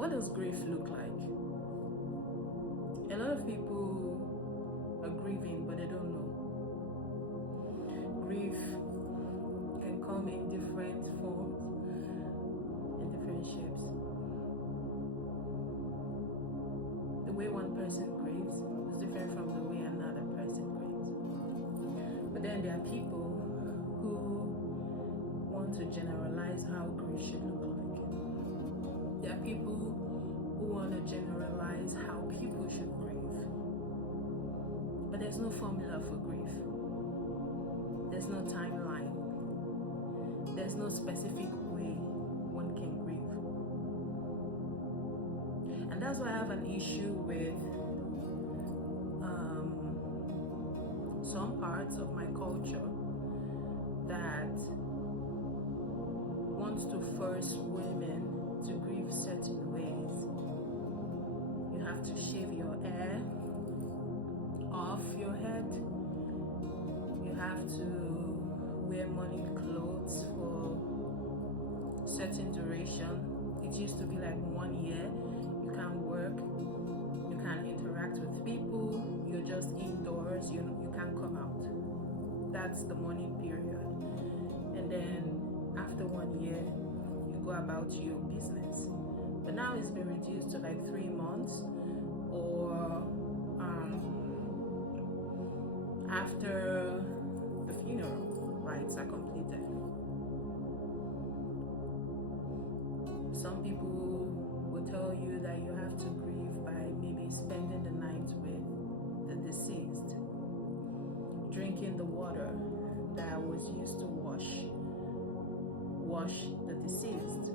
What does grief look like? A lot of people are grieving, but they don't know. Grief can come in different forms, in different shapes. The way one person grieves is different from the way another person grieves. But then there are people who want to generalize how grief should look like. There are people who want to generalize how people should grieve. But there's no formula for grief. There's no timeline. There's no specific way one can grieve. And that's why I have an issue with some parts of my culture that wants to force women to grieve certain ways. You have to shave your hair off your head. You have to wear money clothes for certain duration. It used to be like 1 year. You can't work, you can't interact with people, you're just indoors, you can't come out. That's the mourning period. And then after 1 year, you go about your business. But now it's been reduced to like 3 months, or after the funeral rites are completed. Some people will tell you that you have to grieve by maybe spending the night with the deceased, drinking the water that was used to wash the deceased.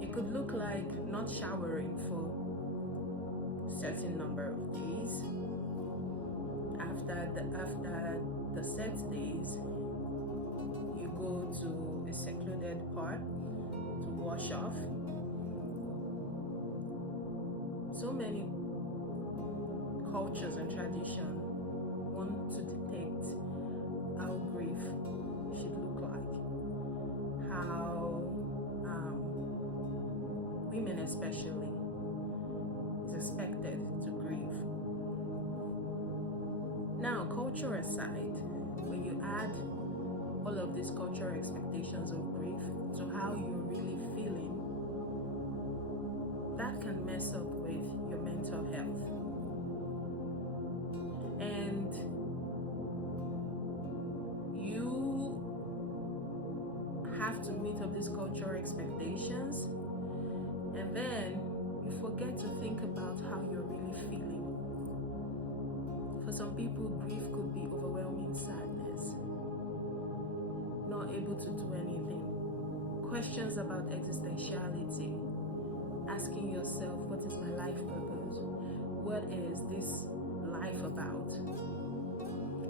It could look like not showering for a certain number of days. After the set days, you go to a secluded part to wash off. So many cultures and traditions want to depict how grief should look like, how women especially is expected to grieve. Now, culture aside, when you add all of these cultural expectations of grief to how you're really feeling, that can mess up with your mental health. And you have to meet up these cultural expectations, and then you forget to think about how you're really feeling. For some people, grief could be overwhelming sadness, not able to do anything, questions about existentiality, asking yourself, what is my life purpose? What is this life about?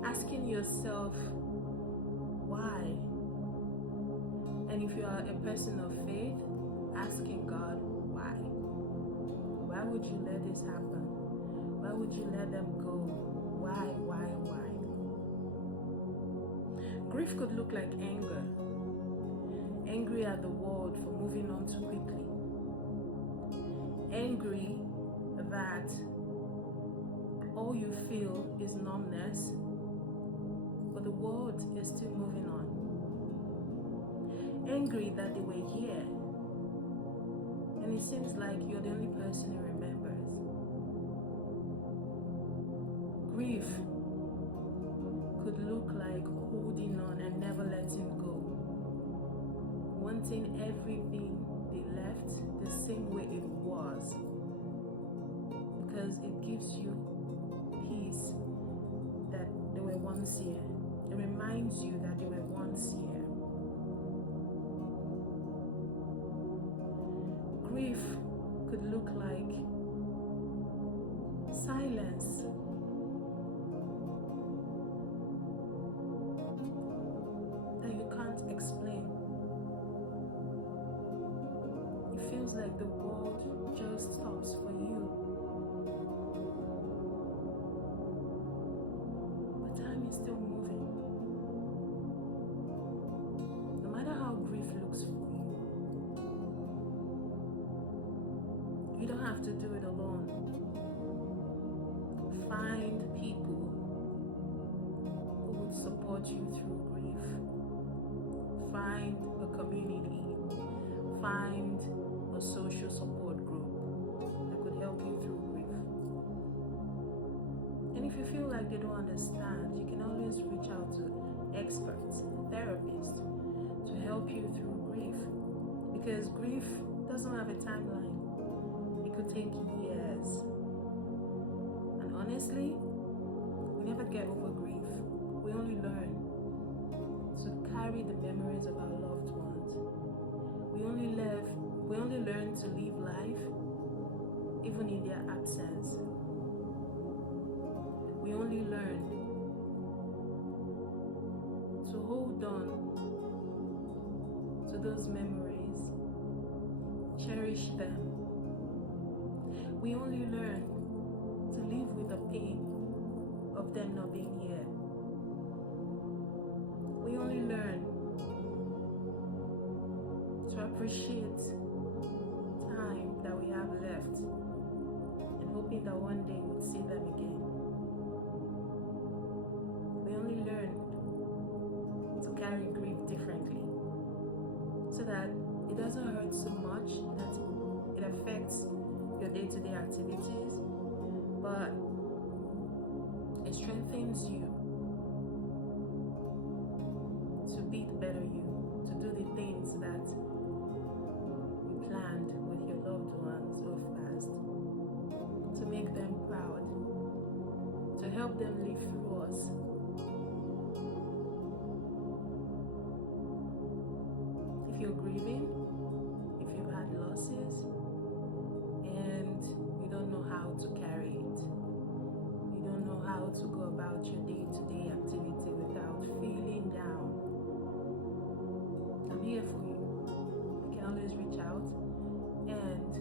Asking yourself, why? And if you are a person of faith, asking God, why? Why would you let this happen? Why would you let them go? Why? Grief could look like anger. Angry at the world for moving on too quickly. Angry that all you feel is numbness, but the world is still moving on. Angry that they were here, and it seems like you're the only person who remembers. Grief could look like holding on and never letting go, wanting everything they left the same way it was, because it gives you peace that they were once here. It reminds you that they were once here. Grief could look like silence. That you can't explain. It feels like the world just stops for you. But time is still moving. No matter how grief looks for you, You don't have to do it alone. Find people who would support you through grief. Find a community. Find a social support group that could help you through grief. And if you feel like they don't understand, you can always reach out to experts, therapists, to help you through grief. Because grief doesn't have a timeline. It could take years. And honestly, we never get over grief. We only learn to carry the memories of our loved ones. We only learn to live life even in their absence. We only learn to hold on to those memories, cherish them. We only learn to live with the pain of them not being here. We only learn to appreciate time that we have left and hoping that one day we'll see them again. We only learn to carry grief differently so that it doesn't hurt so much that it affects your day-to-day activities, but it strengthens you to be the better you, to do the things that you planned with your loved ones of past, to make them proud, to help them live through us. If you're grieving, if you've had losses, and you don't know how to carry it, you don't know how to go about your day-to-day activity without feeling down, I'm here for you. You can always reach out and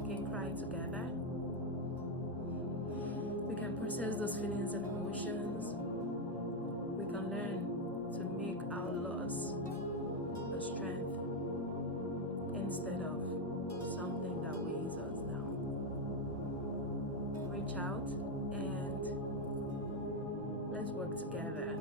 we can cry together. We can process those feelings and emotions. We can learn to make our loss a strength instead of something that weighs us down. Reach out and let's work together